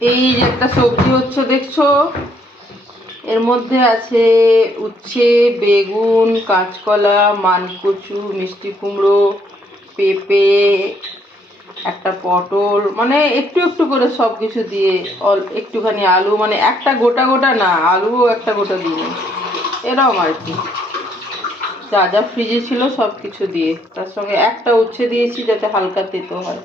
এই যে একটা সবজি হচ্ছে, দেখছ? এর মধ্যে আছে উচ্ছে, বেগুন, কাঁচকলা, মানকচু, মিষ্টি কুমড়ো, পেঁপে, একটা পটল মানে একটু একটু করে সব কিছু দিয়ে অল, একটুখানি আলু মানে একটা গোটা গোটা না, আলুও একটা গোটা দিয়ে। এরকম আর কি। যা যা ফ্রিজে ছিল সব কিছু দিয়ে। তার সঙ্গে একটা উচ্ছে দিয়েছি যাতে হালকা তেতো হয়।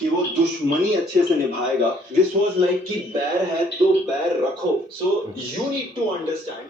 कि वो दुश्मनी अच्छे से निभाएगा। दिस वॉज़ लाइक कि बैर है तो बैर रखो। So you need to understand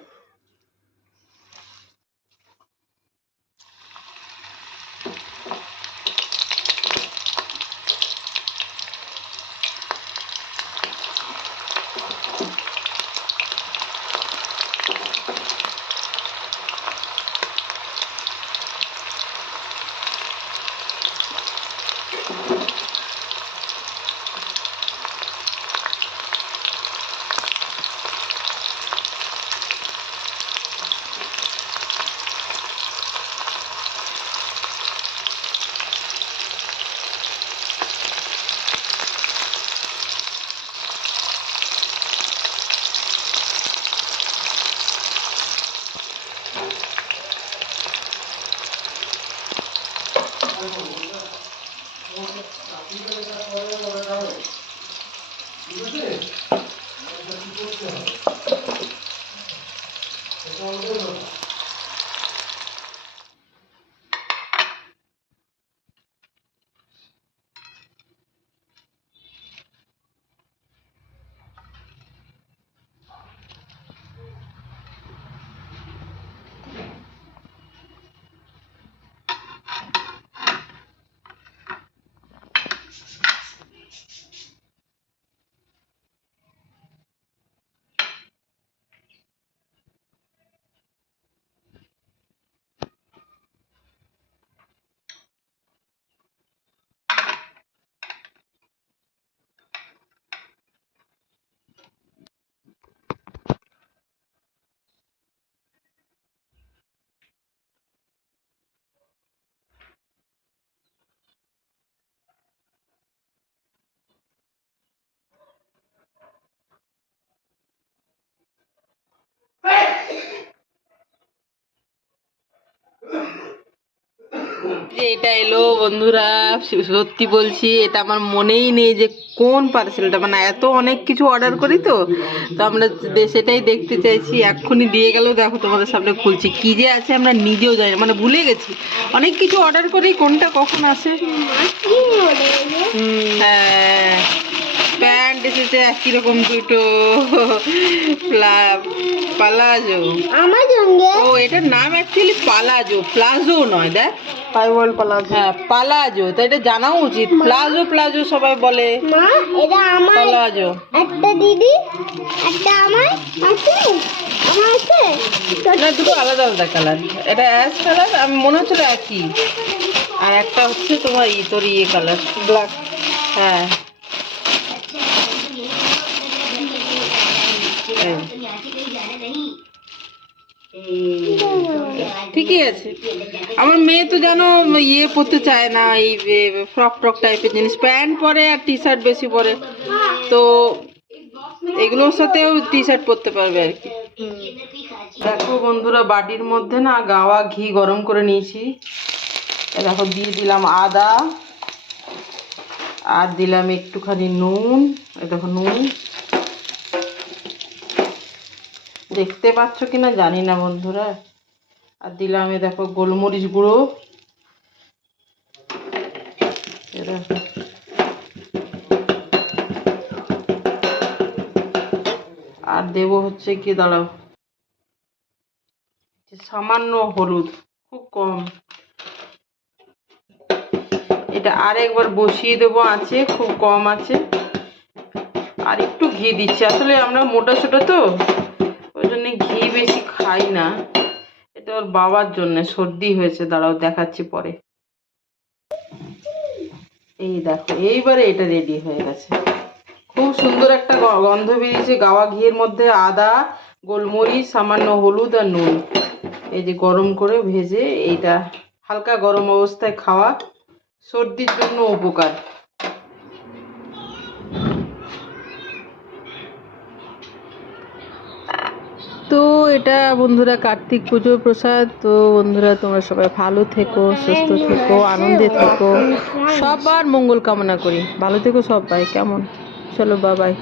ঠিক আছে? কি করতে হবে? যে এটা এলো বন্ধুরা সত্যি বলছি এটা আমার মনেই নেই যে কোন পার্সেলটা মানে এত অনেক কিছু অর্ডার করি তো তো আমরা সেটাই দেখতে চাইছি। এক্ষুনি দিয়ে গেলেও দেখো তোমাদের সামনে খুলছি। কি যে আছে আমরা নিজেও জানি মানে ভুলে গেছি। অনেক কিছু অর্ডার করি কোনটা কখন আসে? হ্যাঁ। এসেছে বলছে একই রকম দুটো প্লা- পালাজো। আমার ও এটার নাম অ্যাকচুয়ালি পালাজো প্লাজো নয় দেখ। পাই বল পালাজো। হ্যাঁ পালাজো তো এটা জানা উচিত। প্লাজো প্লাজো সবাই বলে। মা এটা আমার পালাজো। একটা দিদি একটা আমার আছে? আমার আছে? না দুটো আলাদা আলাদা কালার এটা অ্যাশ কালার আমি মনে হচ্ছিল একই। আর একটা হচ্ছে তোমার ই তোর ইয়ে কালার ব্ল্যাক হ্যাঁ এই। ঠিকই আছে। আমার মেয়ে তো জানো ইয়ে পরতে চায় না, এই ফ্রক টক টাইপের জিনিস। প্যান্ট পরে আর টি শার্ট বেশি পরে। তো এগুলোর সাথেও টি শার্ট পরতে পারবে আর কি। দেখো বন্ধুরা, বাটির মধ্যে না গাওয়া ঘি গরম করে নিয়েছি। দেখো, দিয়ে দিলাম আদা, আর দিলাম একটুখানি নুন। দেখো নুন। দেখতে পাচ্ছ কিনা জানি না বন্ধুরা। আর দিলাম দেখো গোলমরিচ গুঁড়ো। আর দেবো হচ্ছে কি, দাঁড়াও। সামান্য হলুদ, খুব কম। এটা আর একবার বসিয়ে দেবো আছে, খুব কম আছে। আর একটু ঘি দিচ্ছি। আসলে আমরা মোটা ছোটো তো। জন্য ঘি বেশি খাই না। এটা ওর বাবার জন্য, সর্দি হয়েছে, দাঁড়াও দেখাচ্ছি পরে। এই দেখো, এইবারে এটা রেডি হয়ে গেছে। খুব সুন্দর একটা গন্ধ বেরিয়েছে, গাওয়া ঘিয়ের মধ্যে আদা, গোলমরিচ, সামান্য হলুদ আর নুন। এই যে গরম করে ভেজে এইটা হালকা গরম অবস্থায় খাওয়া সর্দির জন্য উপকার। এটা বন্ধুরা কার্তিক পুজো প্রসাদ। তো বন্ধুরা, তোমরা সবাই ভালো থেকো, সুস্থ থেকো, আনন্দে থেকো। সবার মঙ্গল কামনা করি। ভালো থেকো সবাই, কেমন? চলো বাবাই